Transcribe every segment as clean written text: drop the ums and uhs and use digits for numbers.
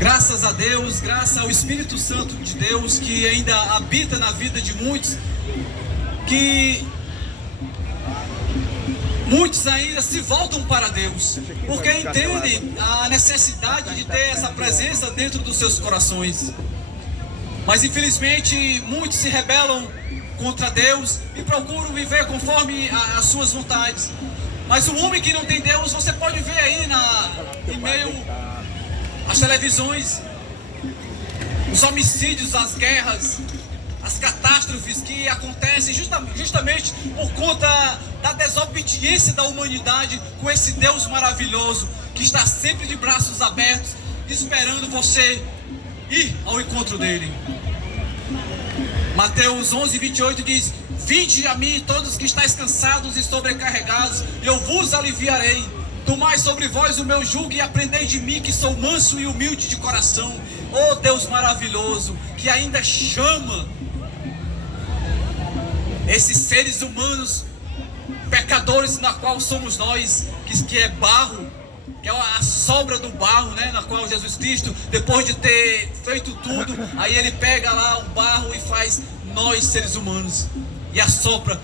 Graças a Deus, graças ao Espírito Santo de Deus que ainda habita na vida de muitos, que muitos ainda se voltam para Deus, porque entendem a necessidade de ter essa presença dentro dos seus corações. Mas infelizmente muitos se rebelam contra Deus e procuram viver conforme as suas vontades. Mas o homem que não tem Deus, você pode ver aí em meio às televisões, os homicídios, as guerras, as catástrofes que acontecem justamente por conta da desobediência da humanidade com esse Deus maravilhoso que está sempre de braços abertos, esperando você ir ao encontro dele. Mateus 11:28 diz: vinde a mim todos que estáis cansados e sobrecarregados, e eu vos aliviarei. Tomai sobre vós o meu jugo e aprendei de mim, que sou manso e humilde de coração. Oh Deus maravilhoso, que ainda chama esses seres humanos pecadores, na qual somos nós, que é barro, que é a sobra do barro, né, na qual Jesus Cristo, depois de ter feito tudo, aí ele pega lá o barro e faz nós seres humanos e assopra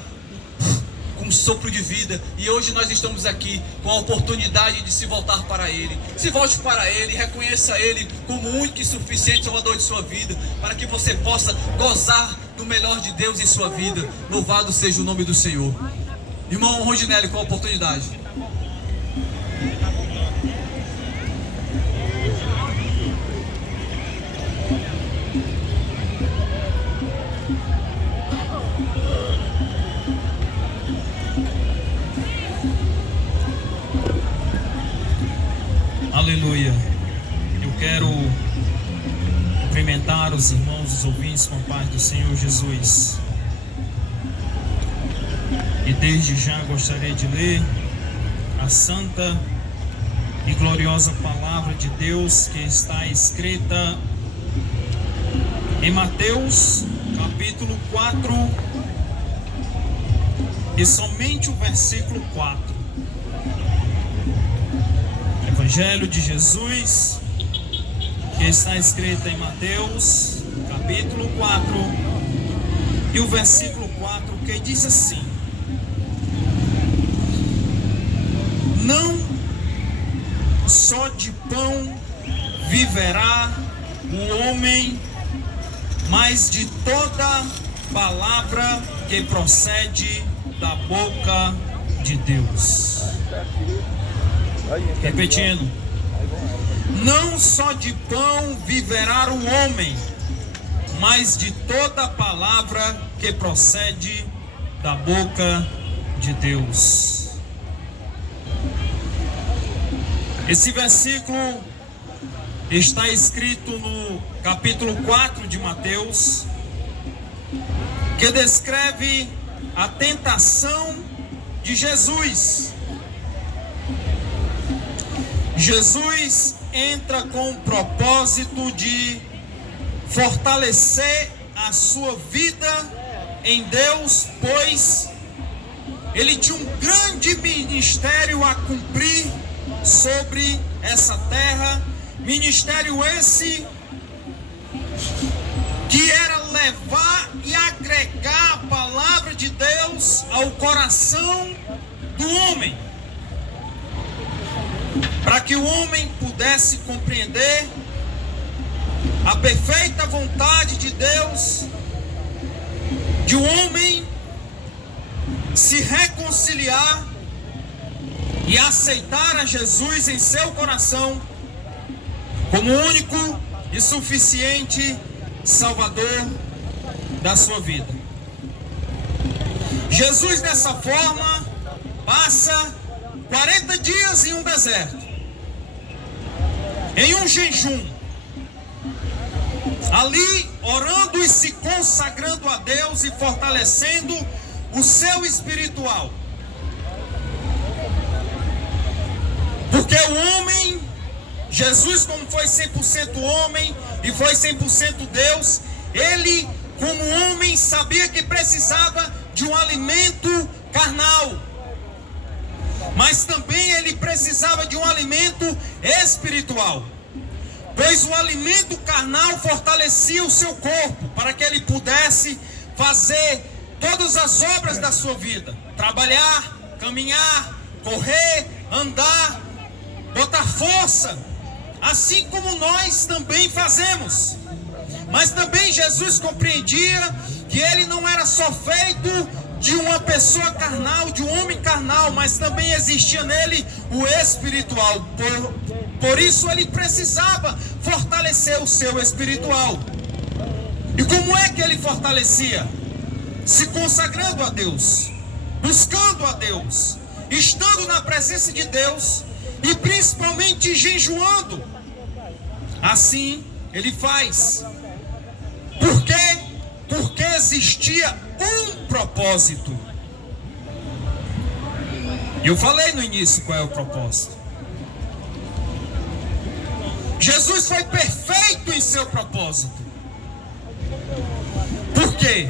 com um sopro de vida. E hoje nós estamos aqui com a oportunidade de se voltar para Ele. Se volte para Ele, reconheça Ele como o único e suficiente Salvador de sua vida, para que você possa gozar do melhor de Deus em sua vida. Louvado seja o nome do Senhor. Irmão Rondinelli, com a oportunidade. Aleluia. Eu quero cumprimentar os irmãos, os ouvintes com a paz do Senhor Jesus. E desde já gostaria de ler a santa e gloriosa palavra de Deus que está escrita em Mateus capítulo 4 e somente o versículo 4. Evangelho de Jesus, que está escrito em Mateus, capítulo 4, e o versículo 4, que diz assim: não só de pão viverá o homem, mas de toda palavra que procede da boca de Deus. Repetindo: não só de pão viverá o homem, mas de toda palavra que procede da boca de Deus. Esse versículo está escrito no capítulo 4 de Mateus, que descreve a tentação de Jesus. Jesus entra com o propósito de fortalecer a sua vida em Deus, pois ele tinha um grande ministério a cumprir sobre essa terra, ministério esse que era levar e agregar a palavra de Deus ao coração do homem, para que o homem pudesse compreender a perfeita vontade de Deus, de o homem se reconciliar e aceitar a Jesus em seu coração como único e suficiente Salvador da sua vida. Jesus, dessa forma, passa 40 dias em um deserto, em um jejum, ali orando e se consagrando a Deus e fortalecendo o seu espiritual. Porque o homem, Jesus, como foi 100% homem e foi 100% Deus, ele, como homem, sabia que precisava de um alimento carnal, mas também ele precisava de um alimento espiritual, pois Mas o alimento carnal fortalecia o seu corpo, para que ele pudesse fazer todas as obras da sua vida: trabalhar, caminhar, correr, andar, botar força, assim como nós também fazemos. Mas também Jesus compreendia que ele não era só feito de uma pessoa carnal, de um homem carnal, mas também existia nele o espiritual. Por isso ele precisava fortalecer o seu espiritual. E como é que ele fortalecia? Se consagrando a Deus, buscando a Deus, estando na presença de Deus e principalmente jejuando. Assim ele faz. Por quê? Porque existia um propósito. Eu falei no início qual é o propósito. Jesus foi perfeito em seu propósito. Por quê?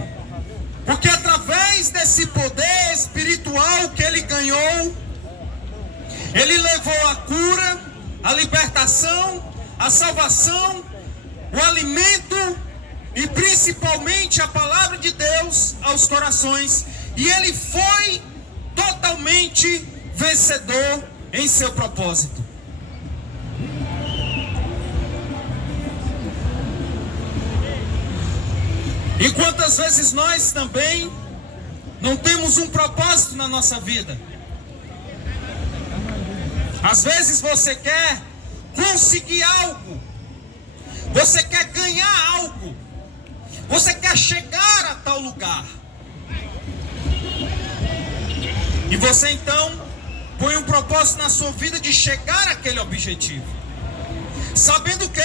Porque através desse poder espiritual que ele ganhou, ele levou a cura, a libertação, a salvação, o alimento e principalmente a palavra de Deus aos corações. E ele foi totalmente vencedor em seu propósito. E quantas vezes nós também não temos um propósito na nossa vida? Às vezes você quer conseguir algo, você quer ganhar algo, você quer chegar a tal lugar. E você então põe um propósito na sua vida de chegar àquele objetivo, sabendo que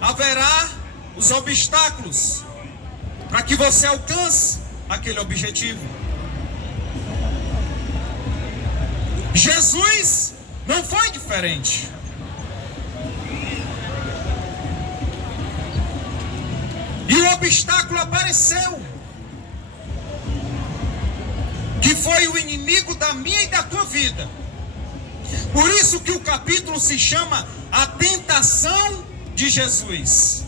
haverá os obstáculos para que você alcance aquele objetivo. Jesus não foi diferente. E o obstáculo apareceu, que foi o inimigo da minha e da tua vida. Por isso que o capítulo se chama A Tentação de Jesus.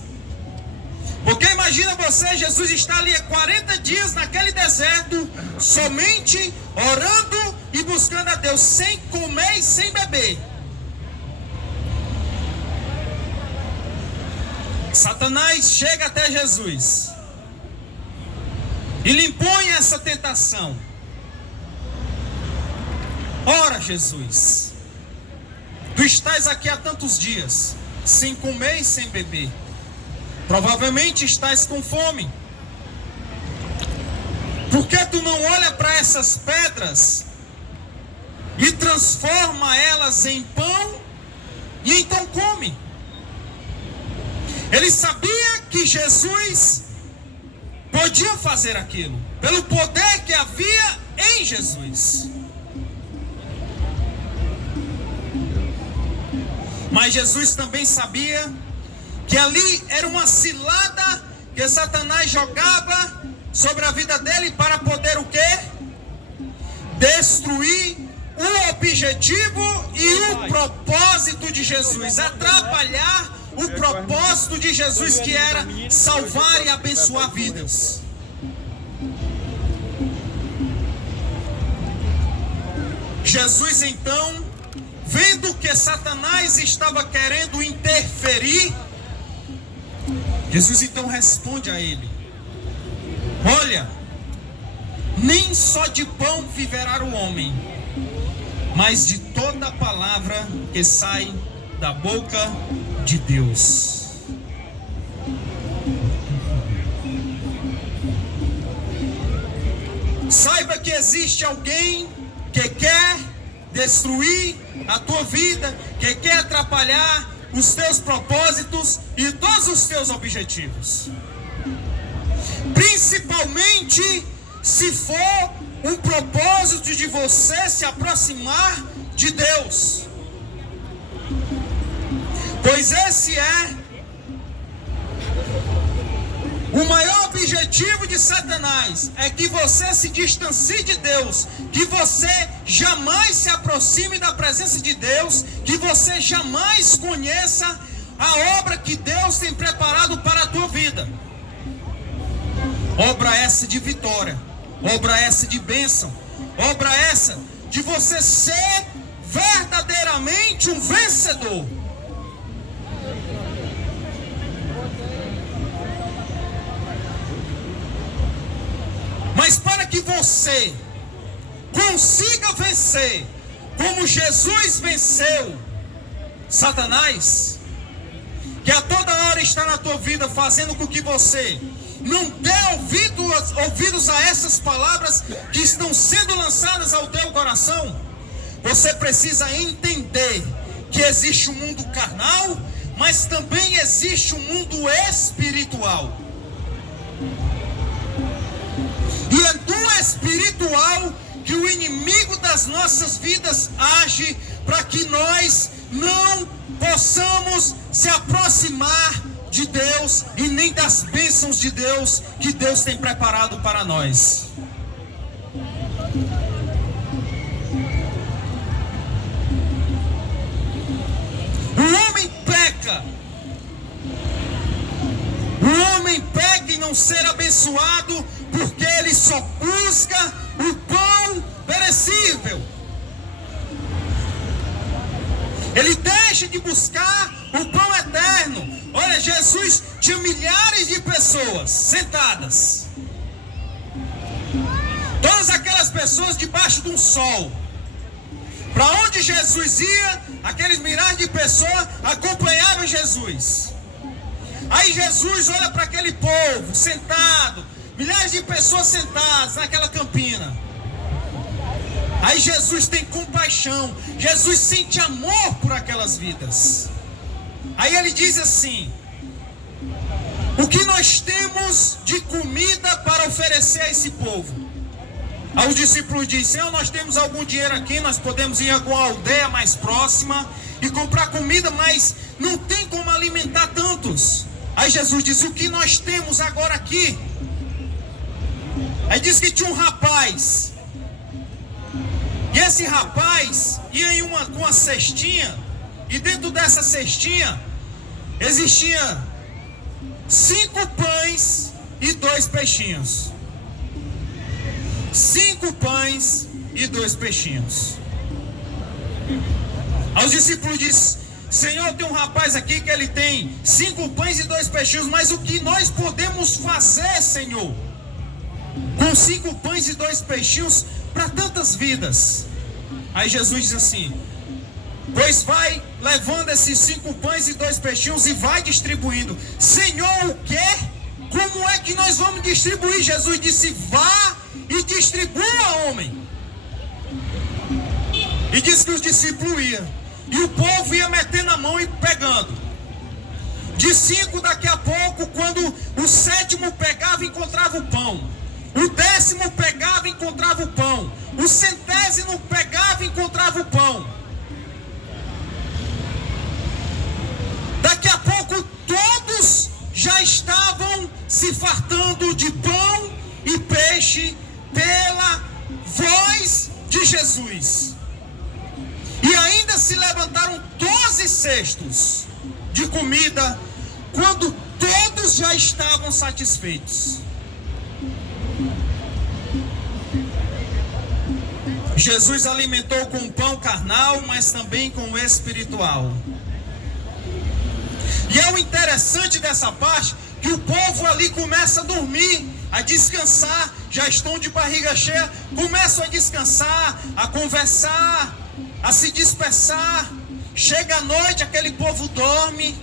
Porque imagina você, Jesus está ali há 40 dias naquele deserto, somente orando e buscando a Deus, sem comer e sem beber. Satanás chega até Jesus e lhe impõe essa tentação. Ora, Jesus, tu estás aqui há tantos dias, sem comer e sem beber. Provavelmente estás com fome. Por que tu não olha para essas pedras e transforma elas em pão e então come? Ele sabia que Jesus podia fazer aquilo, pelo poder que havia em Jesus. Mas Jesus também sabia que ali era uma cilada que Satanás jogava sobre a vida dele para poder o quê? Destruir o objetivo e o propósito de Jesus, atrapalhar o propósito de Jesus, que era salvar e abençoar vidas. Jesus então, vendo que Satanás estava querendo interferir, Jesus então responde a ele: olha, nem só de pão viverá o homem, mas de toda a palavra que sai da boca de Deus. Saiba que existe alguém que quer destruir a tua vida, que quer atrapalhar os teus propósitos e todos os teus objetivos. Principalmente se for um propósito de você se aproximar de Deus. Pois esse é o maior objetivo de Satanás, é que você se distancie de Deus, que você jamais se aproxime da presença de Deus, que você jamais conheça a obra que Deus tem preparado para a tua vida. Obra essa de vitória, obra essa de bênção, obra essa de você ser verdadeiramente um vencedor. Mas para que você consiga vencer, como Jesus venceu Satanás, que a toda hora está na tua vida fazendo com que você não dê ouvidos a essas palavras que estão sendo lançadas ao teu coração, você precisa entender que existe um mundo carnal, mas também existe um mundo espiritual. E é do espiritual que o inimigo das nossas vidas age para que nós não possamos se aproximar de Deus e nem das bênçãos de Deus que Deus tem preparado para nós. O homem peca. O homem peca em não ser abençoado porque ele só busca o pão perecível. Ele deixa de buscar o pão eterno. Olha, Jesus tinha milhares de pessoas sentadas. Todas aquelas pessoas debaixo de um sol. Para onde Jesus ia, aqueles milhares de pessoas acompanhavam Jesus. Aí Jesus olha para aquele povo sentado, milhares de pessoas sentadas naquela campina. Aí Jesus tem compaixão, Jesus sente amor por aquelas vidas. Aí ele diz assim: o que nós temos de comida para oferecer a esse povo? Aí os discípulos dizem: Senhor, nós temos algum dinheiro aqui, nós podemos ir a alguma aldeia mais próxima e comprar comida, mas não tem como alimentar tantos. Aí Jesus diz: o que nós temos agora aqui? Aí diz que tinha um rapaz, e esse rapaz ia em uma cestinha, e dentro dessa cestinha existia 5 pães e 2 peixinhos. 5 pães e 2 peixinhos. Aí os discípulos dizem: Senhor, tem um rapaz aqui que ele tem 5 pães e 2 peixinhos, mas o que nós podemos fazer, Senhor, com 5 pães e 2 peixinhos para tantas vidas? Aí Jesus diz assim: pois vai levando esses 5 pães e 2 peixinhos e vai distribuindo. Senhor, o quê? Como é que nós vamos distribuir? Jesus disse: vá e distribua, homem. E disse que os discípulos iam, e o povo ia metendo a mão e pegando. De 5, daqui a pouco, quando o 7º pegava, encontrava o pão. O 10º pegava e encontrava o pão. O 100º pegava e encontrava o pão. Daqui a pouco todos já estavam se fartando de pão e peixe pela voz de Jesus. E ainda se levantaram 12 cestos de comida quando todos já estavam satisfeitos. Jesus alimentou com o pão carnal, mas também com o espiritual. E é o interessante dessa parte, que o povo ali começa a dormir, a descansar, já estão de barriga cheia, começam a descansar, a conversar, a se dispersar. Chega a noite, aquele povo dorme.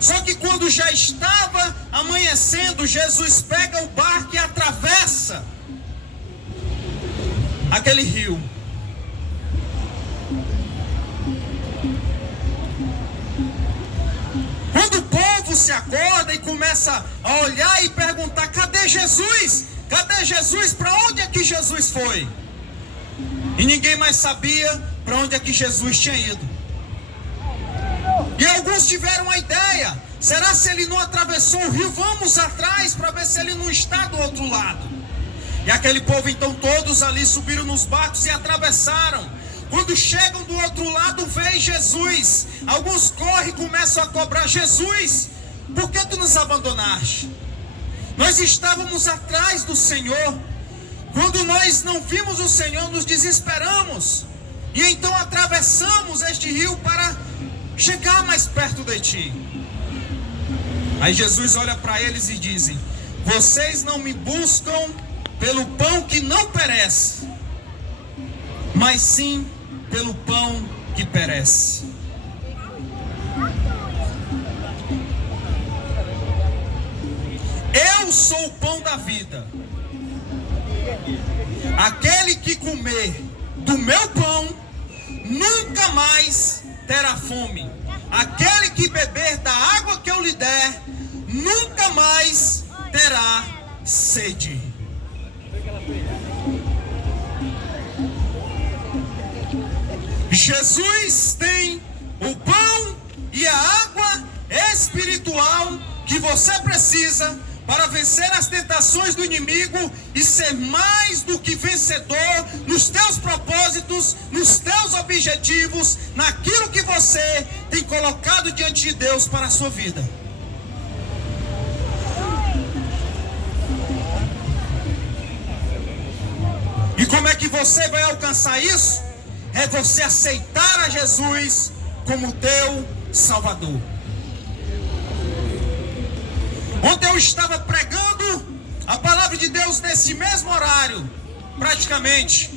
Só que quando já estava amanhecendo, Jesus pega o barco e atravessa aquele rio. Quando o povo se acorda e começa a olhar e perguntar: cadê Jesus? Cadê Jesus? Para onde é que Jesus foi? E ninguém mais sabia para onde é que Jesus tinha ido. E alguns tiveram a ideia: será se ele não atravessou o rio? Vamos atrás para ver se ele não está do outro lado. E aquele povo então todos ali subiram nos barcos e atravessaram. Quando chegam do outro lado, veem Jesus. Alguns correm e começam a cobrar: Jesus, por que tu nos abandonaste? Nós estávamos atrás do Senhor. Quando nós não vimos o Senhor, nos desesperamos. E então atravessamos este rio para chegar mais perto de ti. Aí Jesus olha para eles e diz: vocês não me buscam pelo pão que não perece, mas sim pelo pão que perece. Eu sou o pão da vida. Aquele que comer do meu pão nunca mais terá fome. Aquele que beber da água que eu lhe der nunca mais terá sede. Jesus tem o pão e a água espiritual que você precisa para vencer as tentações do inimigo e ser mais do que vencedor nos teus propósitos, nos teus objetivos, naquilo que você tem colocado diante de Deus para a sua vida. E como é que você vai alcançar isso? É você aceitar a Jesus como teu Salvador. Ontem eu estava pregando a palavra de Deus nesse mesmo horário, praticamente.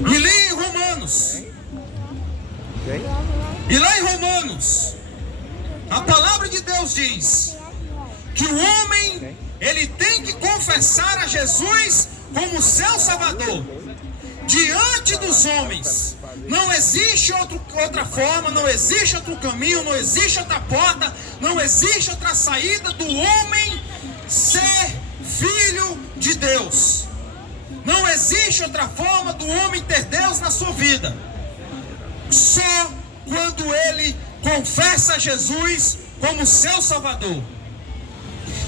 E li em Romanos. E lá em Romanos, a palavra de Deus diz que o homem, ele tem que confessar a Jesus como seu Salvador diante dos homens. Não existe outra forma, não existe outro caminho, não existe outra porta, não existe outra saída do homem ser filho de Deus. Não existe outra forma do homem ter Deus na sua vida. Só quando ele confessa Jesus como seu Salvador.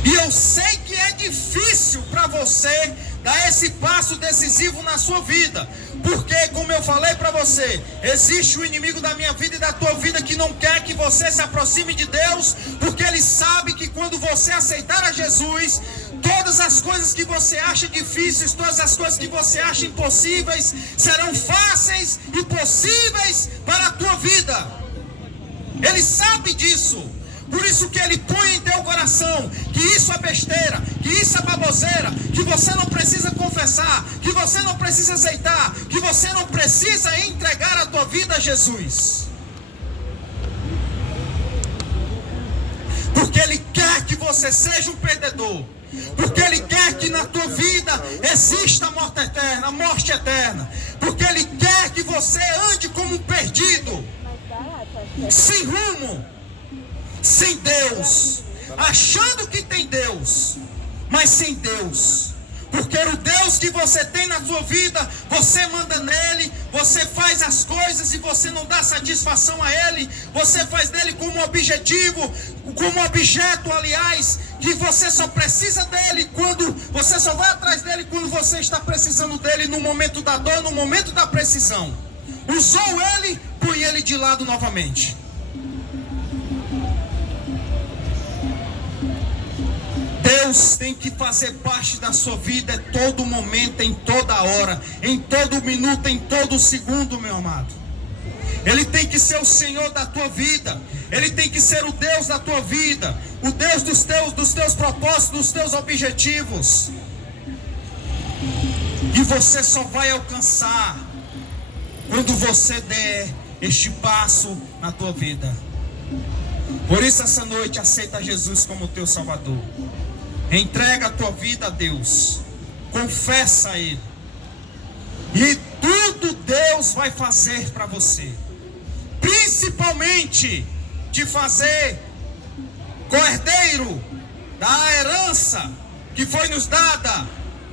E eu sei que é difícil para você dar esse passo decisivo na sua vida, porque, como eu falei para você, existe o inimigo da minha vida e da tua vida que não quer que você se aproxime de Deus, porque ele sabe que quando você aceitar a Jesus, todas as coisas que você acha difíceis, todas as coisas que você acha impossíveis, serão fáceis e possíveis para a tua vida. Ele sabe disso. Por isso que ele põe em teu coração que isso é besteira, que isso é baboseira, que você não precisa confessar, que você não precisa aceitar, que você não precisa entregar a tua vida a Jesus. Porque ele quer que você seja um perdedor. Porque ele quer que na tua vida exista a morte eterna. Porque ele quer que você ande como um perdido, sem rumo, sem Deus, achando que tem Deus, mas sem Deus. Porque o Deus que você tem na sua vida, você manda nele, você faz as coisas e você não dá satisfação a ele. Você faz dele como objetivo, como objeto, aliás, que você só precisa dele quando você só vai atrás dele quando você está precisando dele, no momento da dor, no momento da precisão. Usou ele, põe ele de lado novamente. Deus tem que fazer parte da sua vida em todo momento, em toda hora, em todo minuto, em todo segundo, meu amado. Ele tem que ser o Senhor da tua vida. Ele tem que ser o Deus da tua vida, o Deus dos teus propósitos, dos teus objetivos. E você só vai alcançar quando você der este passo na tua vida. Por isso, essa noite, aceita Jesus como teu Salvador. Entrega a tua vida a Deus. Confessa a Ele. E tudo Deus vai fazer para você. Principalmente te fazer co-herdeiro da herança que foi nos dada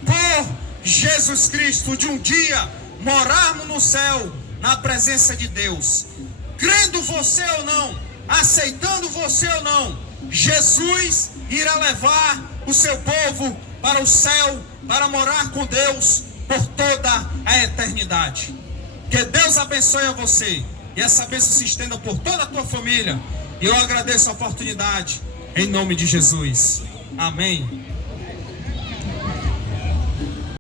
por Jesus Cristo, de um dia morarmos no céu, na presença de Deus. Crendo você ou não, aceitando você ou não, Jesus irá levar o seu povo para o céu para morar com Deus por toda a eternidade. Que Deus abençoe a você e essa bênção se estenda por toda a tua família. E eu agradeço a oportunidade em nome de Jesus. Amém.